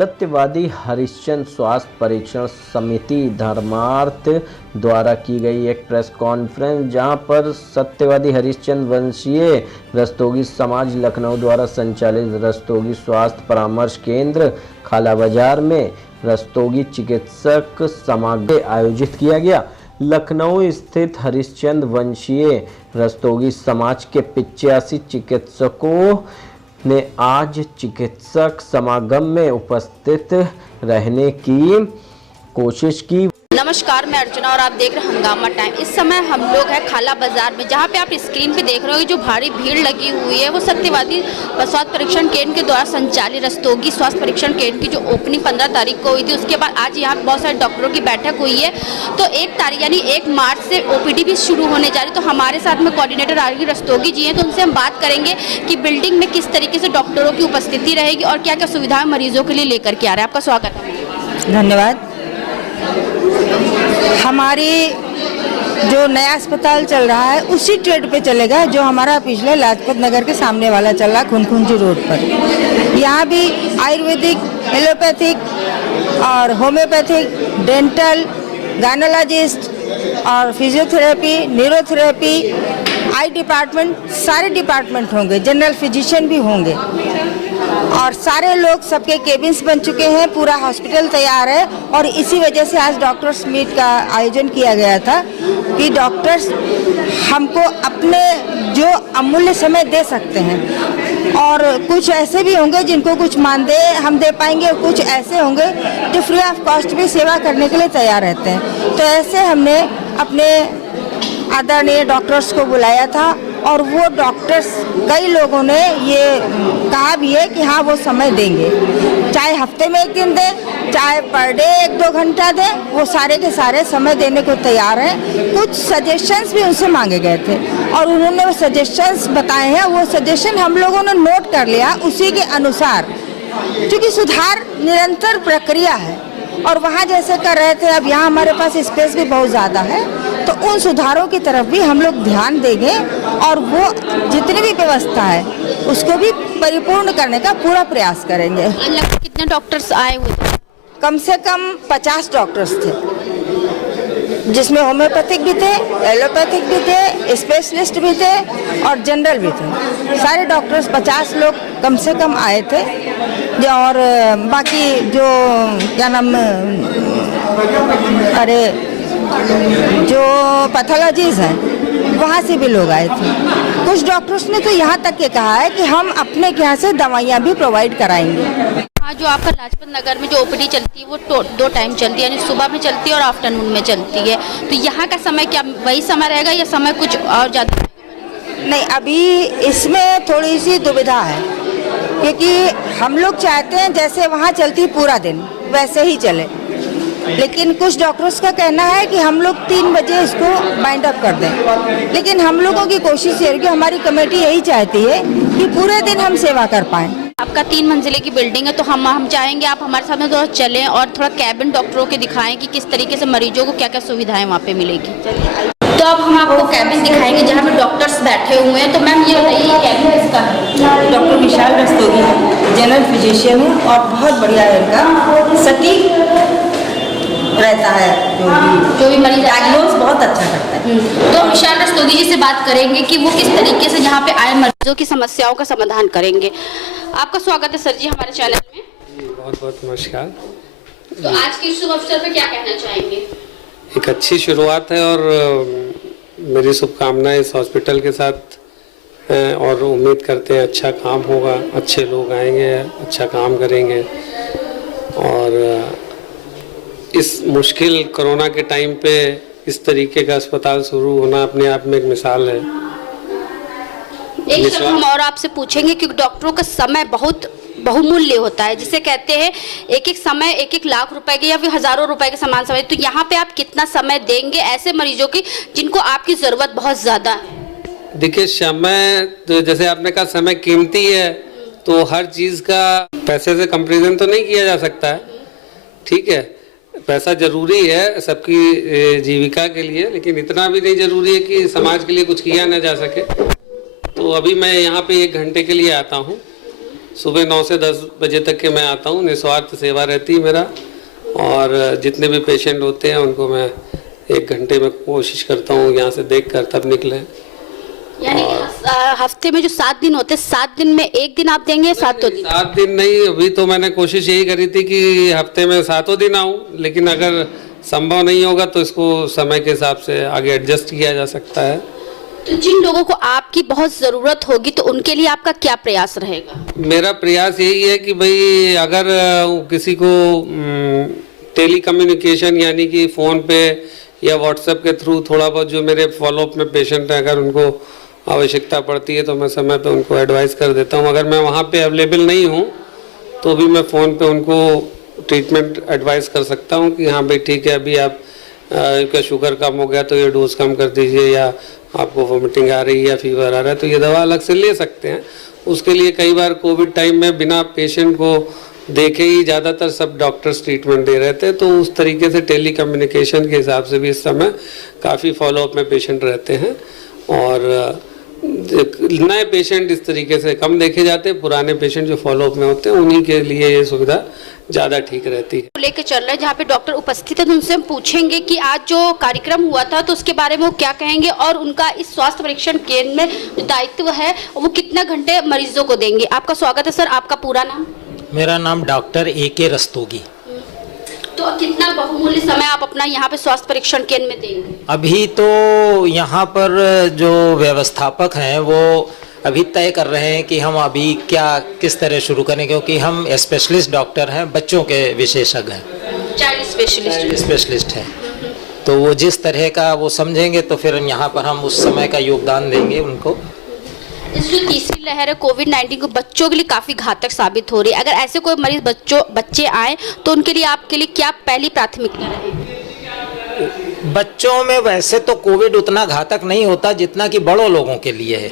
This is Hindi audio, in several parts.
सत्यवादी हरिश्चंद्र स्वास्थ्य परीक्षण समिति धर्मार्थ द्वारा की गई एक प्रेस कॉन्फ्रेंस, जहां पर सत्यवादी हरिश्चंद्र वंशीय रस्तोगी समाज लखनऊ द्वारा संचालित रस्तोगी स्वास्थ्य परामर्श केंद्र खाला बाजार में रस्तोगी चिकित्सक समागम आयोजित किया गया। लखनऊ स्थित हरिश्चंद्र वंशीय रस्तोगी समाज के 85 चिकित्सकों ने आज चिकित्सक समागम में उपस्थित रहने की कोशिश की। नमस्कार, मैं अर्चना और आप देख रहे हैं हंगामा टाइम। इस समय हम लोग हैं खाला बाजार में, जहां पे आप स्क्रीन पे देख रहे हो जो भारी भीड़ लगी हुई है वो सत्यवादी स्वास्थ्य परीक्षण केंद्र के द्वारा संचालित रस्तोगी स्वास्थ्य परीक्षण केंद्र की जो ओपनिंग 15 तारीख को हुई थी, उसके बाद आज यहाँ बहुत सारे डॉक्टरों की बैठक हुई है। तो 1 तारीख यानी 1 मार्च से OPD भी शुरू होने जा रही। तो हमारे साथ में कोऑर्डिनेटर आरगी रस्तोगी जी हैं, तो उनसे हम बात करेंगे कि बिल्डिंग में किस तरीके से डॉक्टरों की उपस्थिति रहेगी और क्या क्या सुविधाएं मरीजों के लिए लेकर के आ रहे हैं। आपका स्वागत है। धन्यवाद। हमारी जो नया अस्पताल चल रहा है उसी ट्रेड पे चलेगा जो हमारा पिछले लाजपत नगर के सामने वाला चल रहा है खुनखुंजी रोड पर। यहाँ भी आयुर्वेदिक, एलोपैथिक और होम्योपैथिक, डेंटल, गायनोलॉजिस्ट और फिजियोथेरेपी, न्यूरोथेरेपी, आई डिपार्टमेंट, सारे डिपार्टमेंट होंगे, जनरल फिजिशियन भी होंगे और सारे लोग, सबके केबिन्स बन चुके हैं, पूरा हॉस्पिटल तैयार है। और इसी वजह से आज डॉक्टर्स मीट का आयोजन किया गया था कि डॉक्टर्स हमको अपने जो अमूल्य समय दे सकते हैं और कुछ ऐसे भी होंगे जिनको कुछ मानदेय हम दे पाएंगे और कुछ ऐसे होंगे जो फ्री ऑफ कॉस्ट भी सेवा करने के लिए तैयार रहते हैं। तो ऐसे हमने अपने आदरणीय डॉक्टर्स को बुलाया था और वो डॉक्टर्स, कई लोगों ने ये कहा भी है कि हाँ वो समय देंगे, चाहे हफ्ते में 1 दिन दें, चाहे पर डे 1-2 घंटा दें, वो सारे के सारे समय देने को तैयार हैं। कुछ सजेशंस भी उनसे मांगे गए थे और उन्होंने वो सजेशंस बताए हैं। वो सजेशन हम लोगों ने नोट कर लिया, उसी के अनुसार, क्योंकि सुधार निरंतर प्रक्रिया है और वहाँ जैसे कर रहे थे, अब यहाँ हमारे पास स्पेस भी बहुत ज़्यादा है, तो उन सुधारों की तरफ भी हम लोग ध्यान देंगे और वो जितनी भी व्यवस्था है उसको भी परिपूर्ण करने का पूरा प्रयास करेंगे। कितने डॉक्टर्स आए हुए थे? कम से कम 50 डॉक्टर्स थे, जिसमें होम्योपैथिक भी थे, एलोपैथिक भी थे, स्पेशलिस्ट भी थे और जनरल भी थे। सारे डॉक्टर्स 50 लोग कम से कम आए थे। और बाकी जो क्या नाम, अरे जो पैथोलॉजीज हैं वहाँ से भी लोग आए थे। कुछ डॉक्टर्स ने तो यहाँ तक के कहा है कि हम अपने यहाँ से दवाइयाँ भी प्रोवाइड कराएंगे। हाँ, जो आपका लाजपत नगर में जो OPD चलती है वो 2 टाइम चलती है, यानी सुबह में चलती है और आफ्टरनून में चलती है। तो यहाँ का समय क्या वही समय रहेगा या समय कुछ और ज़्यादा? नहीं, अभी इसमें थोड़ी सी दुविधा है क्योंकि हम लोग चाहते हैं जैसे वहाँ चलती पूरा दिन वैसे ही चले, लेकिन कुछ डॉक्टर्स का कहना है कि हम लोग 3 बजे इसको बाइंड अप कर दें। लेकिन हम लोगों की कोशिश ये है कि हमारी कमेटी यही चाहती है कि पूरे दिन हम सेवा कर पाएं। आपका 3 मंजिले की बिल्डिंग है, तो हम चाहेंगे आप हमारे साथ में थोड़ा चलें और थोड़ा कैबिन डॉक्टरों के दिखाएं कि किस तरीके से मरीजों को क्या क्या सुविधाएं वहाँ पे मिलेगी। तो अब हम आपको कैबिन दिखाएंगे जहाँ पे डॉक्टर्स बैठे हुए हैं। तो मैम ये बताइए कैबिन किसका है? डॉक्टर विशाल रस्तोगी जनरल फिजिशियन है और बहुत बढ़िया है, इनका सटीक रहता है, जो भी मरीज डायग्नोस बहुत अच्छा करता है। तो विशाल रस्तोगी जी से बात करेंगे कि वो किस तरीके से यहाँ पे आए मरीजों की समस्याओं का समाधान करेंगे। आपका स्वागत है सर जी हमारे चैनल में। बहुत बहुत नमस्कार। तो आज के शुभ अवसर पर क्या कहना चाहेंगे? एक अच्छी शुरुआत है और मेरी शुभकामनाएं इस हॉस्पिटल के साथ और उम्मीद करते हैं अच्छा काम होगा, अच्छे लोग आएंगे, अच्छा काम करेंगे। और इस मुश्किल कोरोना के टाइम पे इस तरीके का अस्पताल शुरू होना अपने आप में एक मिसाल है। एक सवाल हम और आपसे पूछेंगे क्योंकि डॉक्टरों का समय बहुत बहुमूल्य होता है, जिसे कहते हैं एक समय 1-1 लाख रुपए के या फिर हजारों रुपए के समान समय। तो यहाँ पे आप कितना समय देंगे ऐसे मरीजों की जिनको आपकी जरूरत बहुत ज्यादा है? देखिए, समय तो जैसे आपने कहा समय कीमती है, तो हर चीज का पैसे से कंपैरिजन तो नहीं किया जा सकता है। ठीक है, पैसा जरूरी है सबकी जीविका के लिए, लेकिन इतना भी नहीं जरूरी है कि समाज के लिए कुछ किया ना जा सके। तो अभी मैं यहाँ पे 1 घंटे के लिए आता हूँ सुबह 9 से 10 बजे तक के मैं आता हूँ। निस्वार्थ सेवा रहती है मेरा, और जितने भी पेशेंट होते हैं उनको मैं 1 घंटे में कोशिश करता हूँ यहाँ से देख कर तब निकलें। यानी हफ्ते में जो 7 दिन होते हैं, 7 दिन में 1 दिन आप देंगे? 7 दिन? 7 दिन नहीं, अभी तो मैंने कोशिश यही करी थी कि हफ्ते में 7 दिन आऊँ, लेकिन अगर संभव नहीं होगा तो इसको समय के हिसाब से आगे एडजस्ट किया जा सकता है। तो जिन लोगों को आपकी बहुत ज़रूरत होगी तो उनके लिए आपका क्या प्रयास रहेगा? मेरा प्रयास यही है कि भाई अगर किसी को टेली कम्युनिकेशन यानी कि फ़ोन पे या व्हाट्सएप के थ्रू थोड़ा बहुत, जो मेरे फॉलोअप में पेशेंट हैं, अगर उनको आवश्यकता पड़ती है तो मैं समय पे उनको एडवाइस कर देता हूँ। अगर मैं वहाँ पे अवेलेबल नहीं हूँ तो भी मैं फ़ोन पे उनको ट्रीटमेंट एडवाइस कर सकता हूँ कि हाँ भाई ठीक है, अभी आप का शुगर कम हो गया तो ये डोज कम कर दीजिए, या आपको वोमिटिंग आ रही है या फीवर आ रहा है तो ये दवा अलग से ले सकते हैं। उसके लिए कई बार कोविड टाइम में बिना पेशेंट को देखे ही ज़्यादातर सब डॉक्टर्स ट्रीटमेंट दे रहे थे, तो उस तरीके से टेली कम्युनिकेशन के हिसाब से भी इस समय काफ़ी फॉलोअप में पेशेंट रहते हैं, और नए पेशेंट इस तरीके से कम देखे जाते हैं। पुराने पेशेंट जो फॉलोअप में होते हैं उन्हीं के लिए ये सुविधा ज़्यादा ठीक रहती है। लेके चल रहे हैं जहाँ पे डॉक्टर उपस्थित है, तो उनसे हम पूछेंगे कि आज जो कार्यक्रम हुआ था तो उसके बारे में वो क्या कहेंगे, और उनका इस स्वास्थ्य परीक्षण केंद्र में जो दायित्व है वो कितना घंटे मरीजों को देंगे। आपका स्वागत है सर, आपका पूरा नाम? मेरा नाम डॉक्टर AK रस्तोगी। तो कितना बहुमूल्य समय आप अपना यहाँ पे स्वास्थ्य परीक्षण केंद्र में देंगे? अभी तो यहाँ पर जो व्यवस्थापक हैं वो अभी तय कर रहे हैं कि हम अभी क्या किस तरह शुरू करें, क्योंकि हम स्पेशलिस्ट डॉक्टर हैं, बच्चों के विशेषज्ञ हैं, चाइल्ड स्पेशलिस्ट हैं। तो वो जिस तरह का वो समझेंगे तो फिर यहाँ पर हम उस समय का योगदान देंगे उनको। इस जो तीसरी लहर है कोविड-19 को बच्चों के लिए काफ़ी घातक साबित हो रही है, अगर ऐसे कोई मरीज बच्चे आए तो उनके लिए आपके लिए क्या पहली प्राथमिकता रहेगी? बच्चों में वैसे तो कोविड उतना घातक नहीं होता जितना कि बड़ों लोगों के लिए है,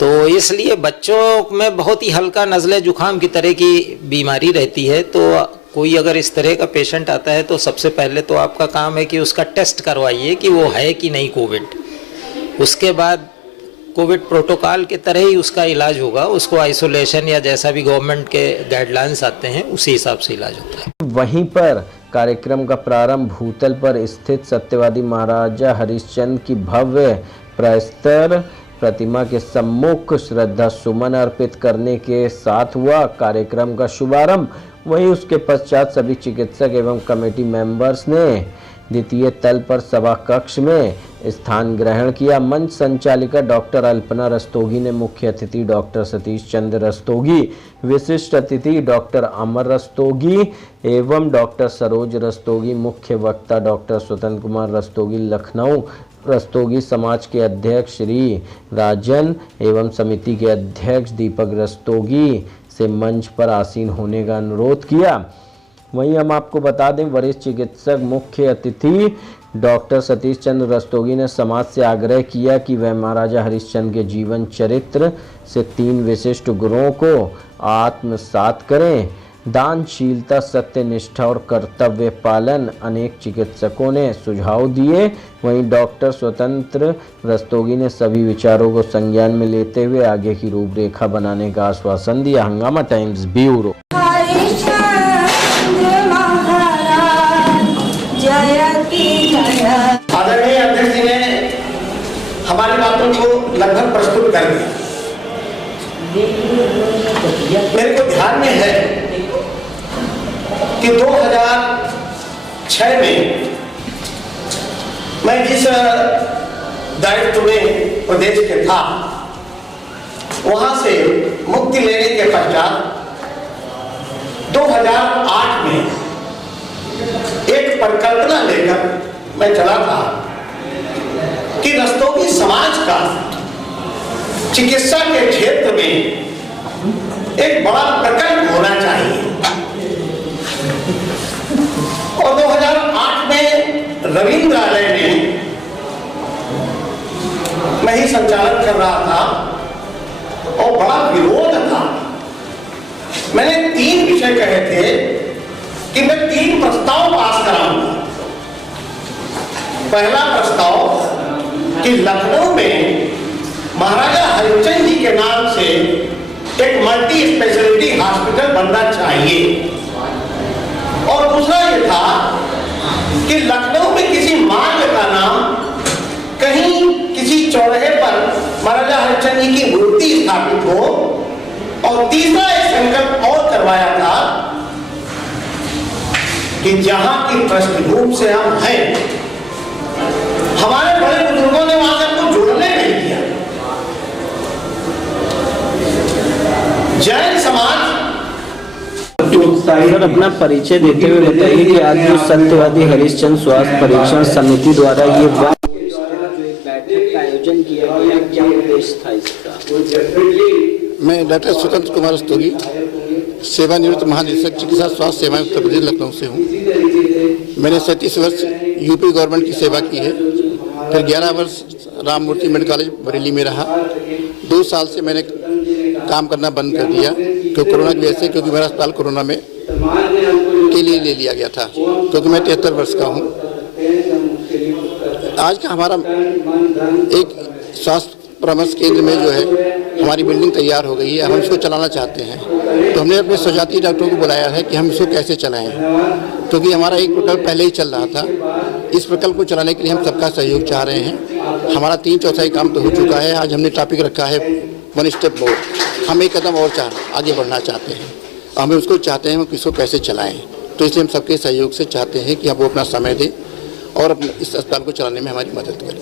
तो इसलिए बच्चों में बहुत ही हल्का नज़ले जुखाम की तरह की बीमारी रहती है। तो कोई अगर इस तरह का पेशेंट आता है तो सबसे पहले तो आपका काम है कि उसका टेस्ट करवाइए कि वो है कि नहीं कोविड। उसके बाद कोविड प्रोटोकॉल के तरह ही उसका इलाज होगा, उसको आइसोलेशन या जैसा भी गवर्नमेंट के गाइडलाइंस आते हैं उसी हिसाब से इलाज होता है। वहीं पर कार्यक्रम का प्रारंभ भूतल पर स्थित सत्यवादी महाराजा हरिश्चंद्र की भव्य प्रस्तर प्रतिमा के सम्मुख श्रद्धा सुमन अर्पित करने के साथ हुआ। कार्यक्रम का शुभारंभ वहीं उसके पश्चात सभी चिकित्सक एवं कमेटी मेंबर्स ने द्वितीय तल पर सभा कक्ष में स्थान ग्रहण किया। मंच संचालिका डॉक्टर अल्पना रस्तोगी ने मुख्य अतिथि डॉक्टर सतीश चंद्र रस्तोगी, विशिष्ट अतिथि डॉक्टर अमर रस्तोगी एवं डॉक्टर सरोज रस्तोगी, मुख्य वक्ता डॉक्टर स्वतंत्र कुमार रस्तोगी, लखनऊ रस्तोगी समाज के अध्यक्ष श्री राजन एवं समिति के अध्यक्ष दीपक रस्तोगी से मंच पर आसीन होने का अनुरोध किया। वहीं हम आपको बता दें, वरिष्ठ चिकित्सक मुख्य अतिथि डॉक्टर सतीश चंद्र रस्तोगी ने समाज से आग्रह किया कि वह महाराजा हरिश्चंद्र के जीवन चरित्र से 3 विशिष्ट गुणों को आत्मसात करें: दानशीलता, सत्यनिष्ठा और कर्तव्य पालन। अनेक चिकित्सकों ने सुझाव दिए। वहीं डॉक्टर स्वतंत्र रस्तोगी ने सभी विचारों को संज्ञान में लेते हुए आगे की रूपरेखा बनाने का आश्वासन दिया। हंगामा टाइम्स ब्यूरो। आदरणीय अध्यक्ष जी ने हमारी बातों को लगभग प्रस्तुत कर दिया। मेरे को ध्यान में है कि 2006 में मैं जिस दायित्व में प्रदेश के था वहां से मुक्ति लेने के पश्चात 2008 में एक परिकल्पना लेकर मैं चला था कि रस्तोगी समाज का चिकित्सा के क्षेत्र में एक बड़ा प्रकल्प होना चाहिए। और 2008 में रविंद्रालय में मैं ही संचालन कर रहा था और बड़ा विरोध था। मैंने 3 विषय कहे थे कि मैं 3 प्रस्ताव पास कराऊंगा। पहला प्रस्ताव कि लखनऊ में महाराजा हरिश्चंद्र जी के नाम से एक मल्टी स्पेशलिटी हॉस्पिटल बनना चाहिए। और दूसरा ये था कि लखनऊ में किसी मार्ग का नाम कहीं किसी चौराहे पर महाराजा हरिश्चंद्र जी की मूर्ति स्थापित हो। और तीसरा एक संकल्प और करवाया था कि जहां की पृष्ठभूमि से हम हैं, हमारे बड़े बुजुर्गों ने वहां से हमको जुड़ने नहीं दिया। जैन समाज सर, अपना परिचय देते हुए बताइए कि आज जो सत्यवादी हरिश्चंद्र स्वास्थ्य परीक्षण समिति द्वारा ये बैठक का आयोजन किया गया, क्या उद्देश्य था इसका? मैं डॉक्टर स्वतंत्र कुमार रस्तोगी, सेवानिवृत्त महानिदेशक चिकित्सा स्वास्थ्य सेवाएं उत्तर प्रदेश लखनऊ से हूँ। मैंने 37 वर्ष यूपी गवर्नमेंट की सेवा की है, फिर 11 वर्ष राम मूर्ति मेडिकल कॉलेज बरेली में रहा। 2 साल से मैंने काम करना बंद कर दिया क्योंकि कोरोना की वजह से, क्योंकि मेरा अस्पताल कोरोना में के लिए ले लिया गया था, क्योंकि मैं 73 वर्ष का हूँ। आज का हमारा एक स्वास्थ्य परामर्श केंद्र में जो है हमारी बिल्डिंग तैयार हो गई है, हम इसको चलाना चाहते हैं। तो हमने अपने स्वजातीय डॉक्टरों को बुलाया है कि हम इसको कैसे चलाएं, क्योंकि हमारा एक प्रकल्प पहले ही चल रहा था। इस प्रकल्प को चलाने के लिए हम सबका सहयोग चाह रहे हैं। हमारा 3/4 काम तो हो चुका है। आज हमने टॉपिक रखा है 1 स्टेप मोर, हम एक कदम और आगे बढ़ना चाहते हैं। हमें उसको चाहते हैं कि इसको कैसे चलाएँ, तो इसलिए हम सबके सहयोग से चाहते हैं कि आप वो अपना समय दें और अपने इस अस्पताल को चलाने में हमारी मदद करें।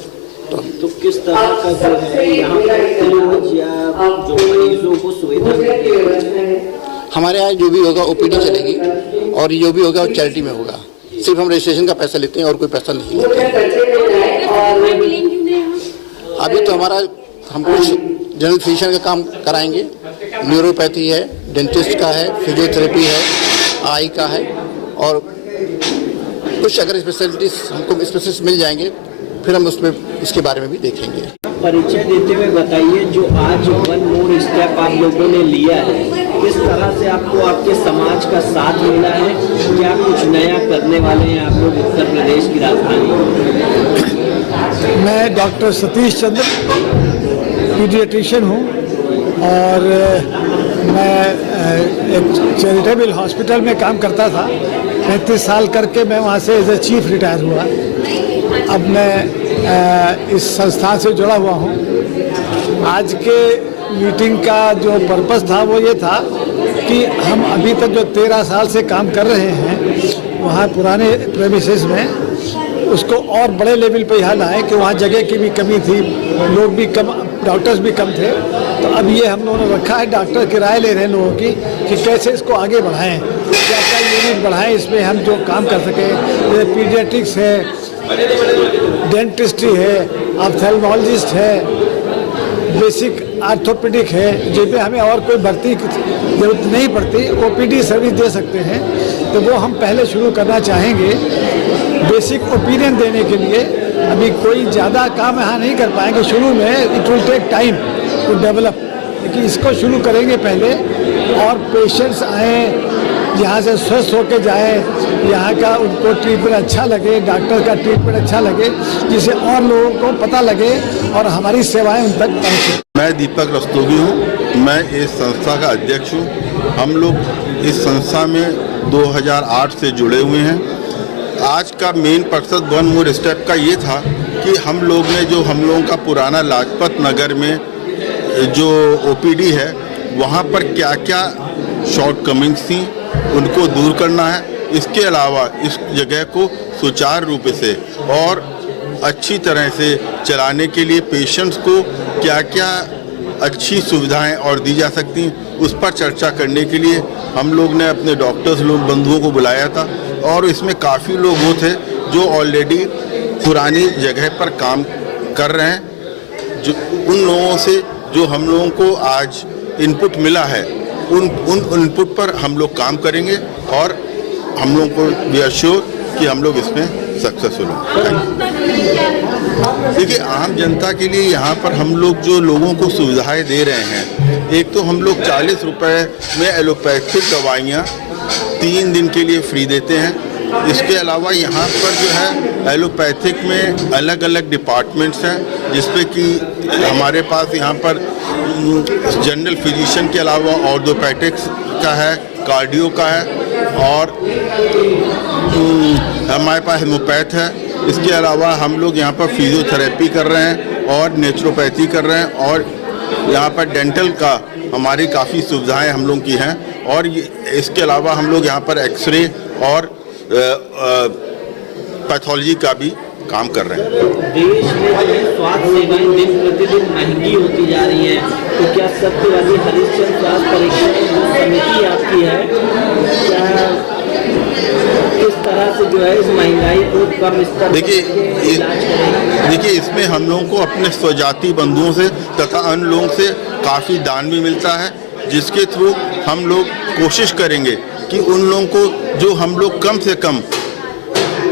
तो किस तरह का जो है यहाँ पर या जो मरीजों को सुविधा हमारे यहाँ जो भी होगा ओपीडी चलेगी और जो भी होगा वो चैरिटी में होगा। सिर्फ हम रजिस्ट्रेशन का पैसा लेते हैं और कोई पैसा नहीं लेते हैं। अभी तो हम कुछ जनरल फिजिशियन का काम कराएंगे, न्यूरोपैथी है, डेंटिस्ट का है, फिजियोथेरेपी है, आई का है, और कुछ अगर स्पेशलिटीज हमको स्पेशलिस्ट मिल जाएंगे फिर हम उसमें इसके बारे में भी देखेंगे। परिचय देते हुए बताइए, जो आज 1 मोर स्टेप आप लोगों ने लिया है, किस तरह से आपको आपके समाज का साथ मिला है, क्या कुछ नया करने वाले हैं आप लोग उत्तर प्रदेश की राजधानी? मैं डॉक्टर सतीश चंद्र पीडियाट्रिशियन हूँ और मैं एक चैरिटेबल हॉस्पिटल में काम करता था। 35 साल करके मैं वहाँ से एज ए चीफ रिटायर हुआ। अब मैं इस संस्थान से जुड़ा हुआ हूँ। आज के मीटिंग का जो पर्पस था वो ये था कि हम अभी तक जो 13 साल से काम कर रहे हैं वहाँ पुराने प्रेमिसेस में, उसको और बड़े लेवल पे यहाँ लाएँ कि वहाँ जगह की भी कमी थी, लोग भी कम, डॉक्टर्स भी कम थे। तो अब ये हम लोगों ने रखा है, डॉक्टर की राय ले रहे हैं लोगों की कि कैसे इसको आगे बढ़ाएं, क्या क्या यूनिट बढ़ाएं, इसमें हम जो काम कर सकें। जैसे पीडियाट्रिक्स है, डेंटिस्ट्री है, ऑप्थेल्मोलॉजिस्ट है, बेसिक आर्थोपेडिक है, जिसमें हमें और कोई भर्ती की जरूरत नहीं पड़ती, ओपीडी सर्विस दे सकते हैं। तो वो हम पहले शुरू करना चाहेंगे बेसिक ओपिनियन देने के लिए। अभी कोई ज़्यादा काम यहाँ नहीं कर पाएंगे शुरू में, it will take time to develop, लेकिन इसको शुरू करेंगे पहले और पेशेंट्स आएँ, यहाँ से स्वस्थ होकर जाए, यहाँ का उनको ट्रीटमेंट अच्छा लगे, डॉक्टर का ट्रीटमेंट अच्छा लगे, जिससे और लोगों को पता लगे और हमारी सेवाएं उन तक पहुँचे। मैं दीपक रस्तोगी हूँ, मैं इस संस्था का अध्यक्ष हूँ। हम लोग इस संस्था में 2008 से जुड़े हुए हैं। आज का मेन मकसद 1 मोर स्टेप का ये था कि हम लोगों का पुराना लाजपत नगर में जो ओपीडी है वहाँ पर क्या क्या शॉर्टकमिंग्स थी उनको दूर करना है। इसके अलावा इस जगह को सुचारू रूप से और अच्छी तरह से चलाने के लिए पेशेंट्स को क्या क्या अच्छी सुविधाएं और दी जा सकती हैं, उस पर चर्चा करने के लिए हम लोग ने अपने डॉक्टर्स बंधुओं को बुलाया था। और इसमें काफ़ी लोग वो थे जो ऑलरेडी पुरानी जगह पर काम कर रहे हैं। जो उन लोगों से जो हम लोगों को आज इनपुट मिला है, उन इनपुट पर हम लोग काम करेंगे और हम लोग को वी आर श्योर कि हम लोग इसमें सक्सेसफुल होंगे। देखिए, आम जनता के लिए यहाँ पर हम लोग जो लोगों को सुविधाएं दे रहे हैं, एक तो हम लोग 40 रुपए में एलोपैथिक दवाइयाँ 3 दिन के लिए फ्री देते हैं। इसके अलावा यहाँ पर जो है एलोपैथिक में अलग अलग डिपार्टमेंट्स हैं, जिसपे कि हमारे पास यहाँ पर जनरल फिजिशियन के अलावा ऑर्थोपेडिक्स का है, कार्डियो का है और हमारे पास हेमोपैथ है। इसके अलावा हम लोग यहाँ पर फिजियोथेरेपी कर रहे हैं और नेचुरोपैथी कर रहे हैं और यहाँ पर डेंटल का हमारी काफ़ी सुविधाएं हम लोग की हैं और इसके अलावा हम लोग यहाँ पर एक्सरे और पैथोलॉजी का भी काम कर रहे हैं। देश में स्वास्थ्य सेवाएं दिन प्रतिदिन महंगी होती जा रही हैं, तो क्या सत्यवादी हरिश्चंद्र स्वास्थ्य परीक्षण समिति आपकी है, क्या किस तरह से जो है इस महंगाई को कम स्तर देखिए इसमें हम लोगों को अपने स्वजाति बंधुओं से तथा अन्य लोगों से काफ़ी दान भी मिलता है, जिसके थ्रू हम लोग कोशिश करेंगे कि उन लोगों को जो हम लोग कम से कम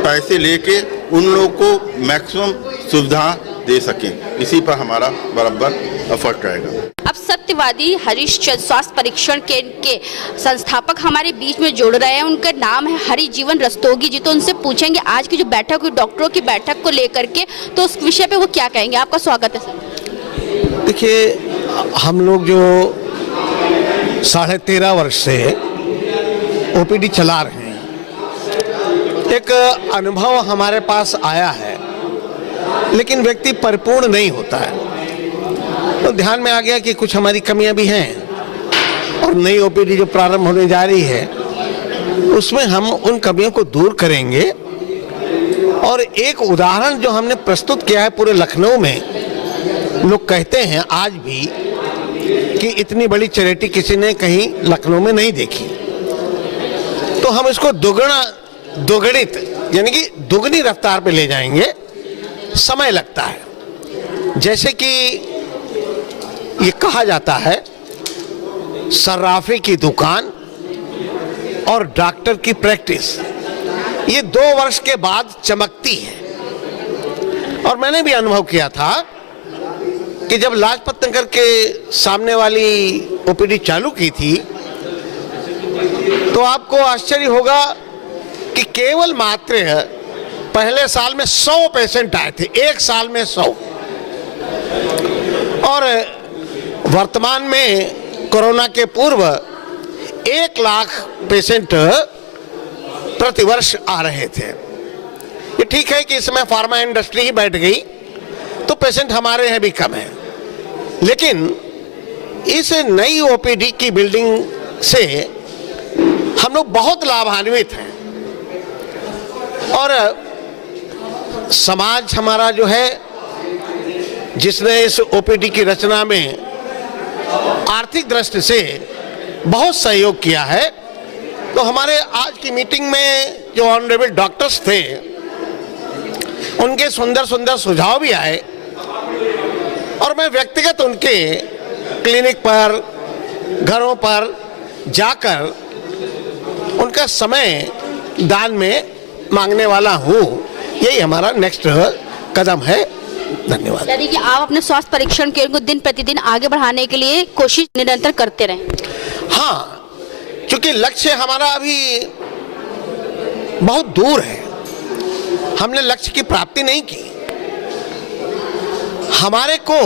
पैसे लेके उन लोगों को मैक्सिमम सुविधा दे सकें। इसी पर हमारा बराबर एफर्ट रहेगा। अब सत्यवादी हरिश्चंद्र स्वास्थ्य परीक्षण केंद्र के संस्थापक हमारे बीच में जुड़ रहे हैं। उनका नाम है हरिजीवन रस्तोगी जी। तो उनसे पूछेंगे आज की जो बैठक हुई डॉक्टरों की बैठक को लेकर के, तो उस विषय पे वो क्या कहेंगे। आपका स्वागत है सर। देखिए, हम लोग जो 13.5 वर्ष से ओपीडी चला रहे हैं, एक अनुभव हमारे पास आया है, लेकिन व्यक्ति परिपूर्ण नहीं होता है। तो ध्यान में आ गया कि कुछ हमारी कमियां भी हैं और नई ओपीडी जो प्रारंभ होने जा रही है उसमें हम उन कमियों को दूर करेंगे। और एक उदाहरण जो हमने प्रस्तुत किया है पूरे लखनऊ में, लोग कहते हैं आज भी कि इतनी बड़ी चैरिटी किसी ने कहीं लखनऊ में नहीं देखी, तो हम इसको दोगुणित यानी कि दुगनी रफ्तार पे ले जाएंगे। समय लगता है, जैसे कि ये कहा जाता है सर्राफे की दुकान और डॉक्टर की प्रैक्टिस, ये 2 वर्ष के बाद चमकती है। और मैंने भी अनुभव किया था कि जब लाजपत नगर के सामने वाली ओपीडी चालू की थी, तो आपको आश्चर्य होगा कि केवल मात्र पहले साल में 100 पेशेंट आए थे, एक साल में 100। और वर्तमान में कोरोना के पूर्व 1 लाख पेशेंट प्रतिवर्ष आ रहे थे। ये ठीक है कि इसमें फार्मा इंडस्ट्री ही बैठ गई तो पेशेंट हमारे यहाँ भी कम है, लेकिन इस नई ओपीडी की बिल्डिंग से हम लोग बहुत लाभान्वित हैं। और समाज हमारा जो है, जिसने इस ओपीडी की रचना में आर्थिक दृष्टि से बहुत सहयोग किया है, तो हमारे आज की मीटिंग में जो ऑनरेबल डॉक्टर्स थे उनके सुंदर सुंदर सुझाव भी आए और मैं व्यक्तिगत उनके क्लिनिक पर, घरों पर जाकर उनका समय दान में मांगने वाला हूँ। यही हमारा नेक्स्ट कदम है। धन्यवाद। यानी कि आप अपने स्वास्थ्य परीक्षण केंद्र को दिन प्रतिदिन आगे बढ़ाने के लिए कोशिश निरंतर करते रहें। हाँ, क्योंकि लक्ष्य हमारा अभी बहुत दूर है, हमने लक्ष्य की प्राप्ति नहीं की। हमारे को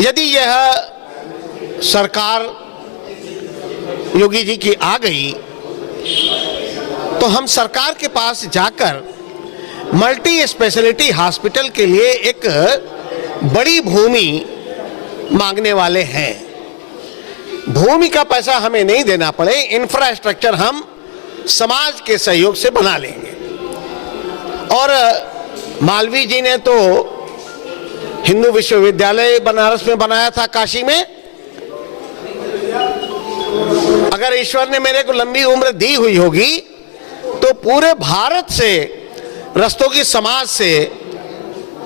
यदि यह सरकार योगी जी की आ गई तो हम सरकार के पास जाकर मल्टी स्पेशलिटी हॉस्पिटल के लिए एक बड़ी भूमि मांगने वाले हैं। भूमि का पैसा हमें नहीं देना पड़े, इंफ्रास्ट्रक्चर हम समाज के सहयोग से बना लेंगे। और मालवीय जी ने तो हिंदू विश्वविद्यालय बनारस में बनाया था, काशी में। अगर ईश्वर ने मेरे को लंबी उम्र दी हुई होगी तो पूरे भारत से, रस्तोगी समाज से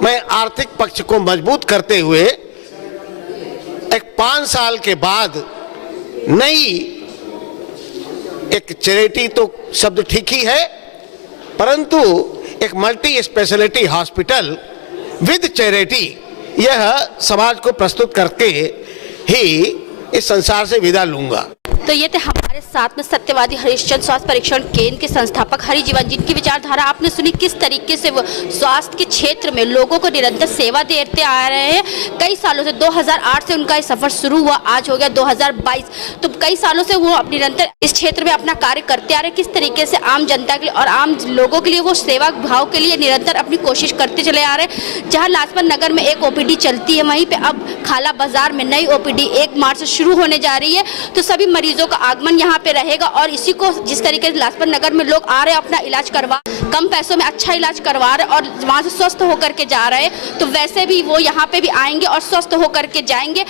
मैं आर्थिक पक्ष को मजबूत करते हुए एक 5 साल के बाद नई एक चैरिटी, तो शब्द ठीक ही है, परंतु एक multi speciality hospital with charity, यह समाज को प्रस्तुत करके ही इस संसार से विदा लूंगा। तो ये थे हमारे हमारे साथ में सत्यवादी हरिश्चंद्र स्वास्थ्य परीक्षण केंद्र के संस्थापक हरिजीवन, जिनकी विचारधारा आपने सुनी, किस तरीके से वो स्वास्थ्य के क्षेत्र में लोगों को निरंतर सेवा देते आ रहे हैं। कई सालों से 2008 से उनका ये सफर शुरू हुआ, आज हो गया 2022, तो कई सालों से वो निरंतर इस क्षेत्र में अपना कार्य करते आ रहे हैं। किस तरीके से आम जनता के लिए और आम लोगों के लिए वो सेवा भाव के लिए निरंतर अपनी कोशिश करते चले आ रहे हैं। जहाँ लाजपत नगर में एक ओपीडी चलती है, वहीं पे अब खाला बाजार में नई ओपीडी 1 मार्च से शुरू होने जा रही है। तो सभी मरीजों का आगमन यहाँ पे रहेगा और इसी को जिस तरीके से लाजपत नगर में लोग आ रहे हैं, अपना इलाज करवा, कम पैसों में अच्छा इलाज करवा रहे और वहाँ से स्वस्थ होकर के जा रहे हैं, तो वैसे भी वो यहाँ पे भी आएंगे और स्वस्थ होकर के जाएंगे।